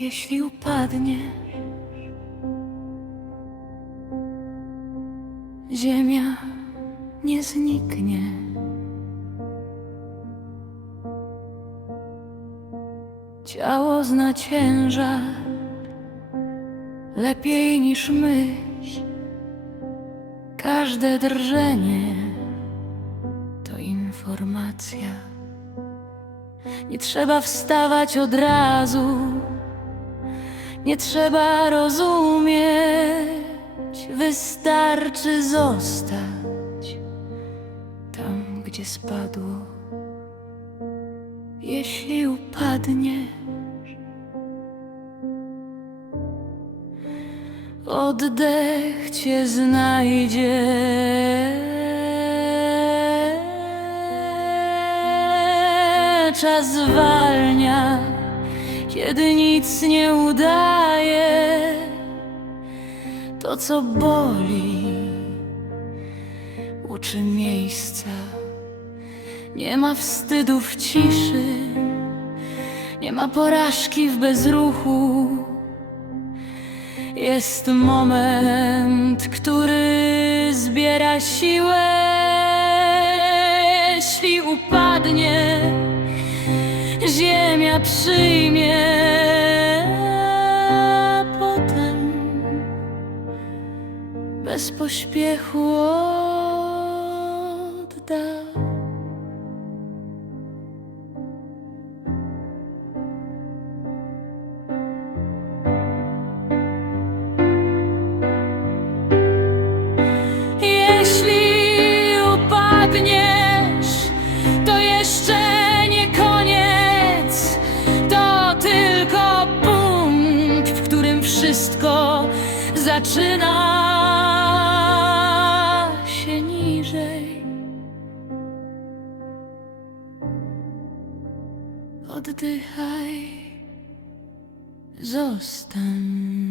jeśli upadnie. Ziemia nie zniknie. Ciało zna ciężar lepiej niż myśl. Każde drżenie to informacja. Nie trzeba wstawać od razu, nie trzeba rozumieć, wystarczy zostać tam, gdzie spadło. Jeśli upadniesz, oddech cię znajdzie. Czas zwalnia, kiedy nic nie udaje. To, co boli, uczy miejsca. Nie ma wstydu w ciszy, nie ma porażki w bezruchu. Jest moment, który zbiera siłę. Jeśli upadnie, ziemia przyjmie. Potem bez pośpiechu odda. Wszystko zaczyna się niżej. Oddychaj, zostań.